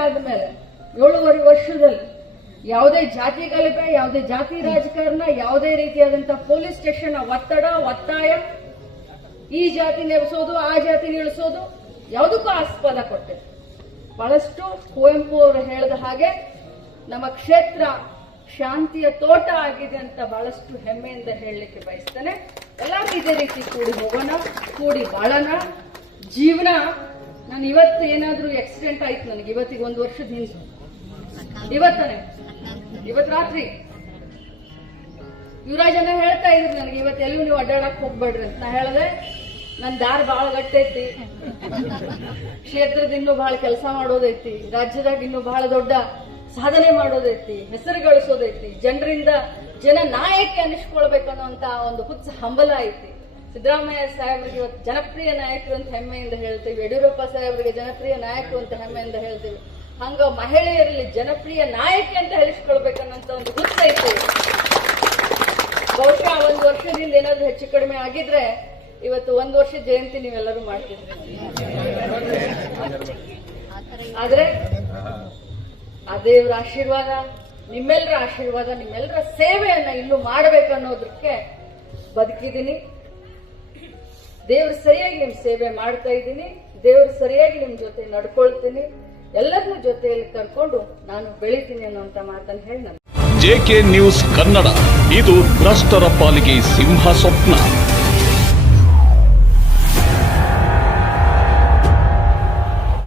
ಆದ್ಮೇಲೆ 7.5 ವರ್ಷದಲ್ಲಿ ಯಾವುದೇ ಜಾತಿ ಗಲಭೆ, ಯಾವುದೇ ಜಾತಿ ರಾಜಕಾರಣ, ಯಾವುದೇ ರೀತಿಯಾದಂತಹ ಪೊಲೀಸ್ ಸ್ಟೇಷನ್ ಒತ್ತಡ, ಒತ್ತಾಯ, ಈ ಜಾತಿ ನೆಲೆಸೋದು ಆ ಜಾತಿ ನಿಲ್ಲಿಸೋದು ಯಾವುದಕ್ಕೂ ಆಸ್ಪದ ಕೊಟ್ಟಿದೆ. ಬಹಳಷ್ಟು ಕುವೆಂಪು ಅವರು ಹೇಳಿದ ಹಾಗೆ ನಮ್ಮ ಕ್ಷೇತ್ರ ಶಾಂತಿಯ ತೋಟ ಆಗಿದೆ ಅಂತ ಬಹಳಷ್ಟು ಹೆಮ್ಮೆಯಿಂದ ಹೇಳಲಿಕ್ಕೆ ಬಯಸ್ತೇನೆ. ಎಲ್ಲರೂ ಇದೇ ರೀತಿ ಕೂಡಿ ಹೋಗೋಣ, ಕೂಡಿ ಬಾಳೋಣ. ಜೀವನ, ನಾನು ಇವತ್ತು ಏನಾದ್ರೂ ಆಕ್ಸಿಡೆಂಟ್ ಆಯ್ತು ನನಗೆ, ಇವತ್ತಿಗೆ 1 ವರ್ಷದ ಹಿಂದೆ, ಇವತ್ತು ರಾತ್ರಿ ಯುವರಾಜನ ಹೇಳ್ತಾ ಇದ್ರು ನನಗೆ, ಇವತ್ತೆಲ್ಲೂ ನೀವು ಅಡ್ಡಾಡಕ್ ಹೋಗ್ಬೇಡ್ರಿ ಅಂತ. ನಾ ಹೇಳಿದೆ, ನನ್ ದಾರಿ ಬಹಳ ಗಟ್ಟೈತಿ, ಕ್ಷೇತ್ರದ ಇನ್ನೂ ಬಹಳ ಕೆಲಸ ಮಾಡೋದೈತಿ, ರಾಜ್ಯದಾಗ ಇನ್ನೂ ಬಹಳ ದೊಡ್ಡ ಸಾಧನೆ ಮಾಡೋದೈತಿ, ಹೆಸರು ಗಳಿಸೋದೈತಿ, ಜನರಿಂದ ಜನ ನಾಯಕ ಅನಿಸ್ಕೊಳ್ಬೇಕನ್ನುವಂತ ಒಂದು ಹುಚ್ಚ ಹಂಬಲ ಐತಿ. ಸಿದ್ದರಾಮಯ್ಯ ಸಾಹೇಬರಿಗೆ ಇವತ್ತು ಜನಪ್ರಿಯ ನಾಯಕರು ಅಂತ ಹೆಮ್ಮೆಯಿಂದ ಹೇಳ್ತೀವಿ, ಯಡಿಯೂರಪ್ಪ ಸಾಹೇಬರಿಗೆ ಜನಪ್ರಿಯ ನಾಯಕರು ಅಂತ ಹೆಮ್ಮೆಯಿಂದ ಹೇಳ್ತೀವಿ. ಹಂಗ ಮಹಿಳೆಯರಲ್ಲಿ ಜನಪ್ರಿಯ ನಾಯಕಿ ಅಂತ ಹೇಳಿಸ್ಕೊಳ್ಬೇಕನ್ನೋಂತ ಒಂದು ಹುಚ್ಚ ಐತಿ. ಬಹುಶಃ 1 ವರ್ಷದಿಂದ ಏನಾದ್ರೂ ಹೆಚ್ಚು ಕಡಿಮೆ ಆಗಿದ್ರೆ ಇವತ್ತು 1 ವರ್ಷ ಜಯಂತಿ ನೀವೆಲ್ಲರೂ ಮಾಡ್ತಿದ್ರಿ. ಆದ್ರೆ ಆ ದೇವರ ಆಶೀರ್ವಾದ, ನಿಮ್ಮೆಲ್ಲರ ಆಶೀರ್ವಾದ, ನಿಮ್ಮೆಲ್ಲರ ಸೇವೆಯನ್ನ ಇಲ್ಲೂ ಮಾಡಬೇಕನ್ನೋದಕ್ಕೆ ಬದುಕಿದ್ದೀನಿ. ದೇವ್ರು ಸರಿಯಾಗಿ ನಿಮ್ ಸೇವೆ ಮಾಡ್ತಾ ಇದ್ದೀನಿ, ದೇವ್ರು ಸರಿಯಾಗಿ ನಿಮ್ ಜೊತೆ ನಡ್ಕೊಳ್ತೀನಿ, ಎಲ್ಲರನ್ನೂ ಜೊತೆಯಲ್ಲಿ ಕರ್ಕೊಂಡು ನಾನು ಬೆಳಿತೀನಿ ಅನ್ನುವಂತ ಮಾತನ್ನು ಹೇಳಿ ನಾನು ಜೆಕೆ ನ್ಯೂಸ್ ಕನ್ನಡ, ಇದು ಭ್ರಷ್ಟರ ಪಾಲಿಗೆ ಸಿಂಹ ಸ್ವಪ್ನ.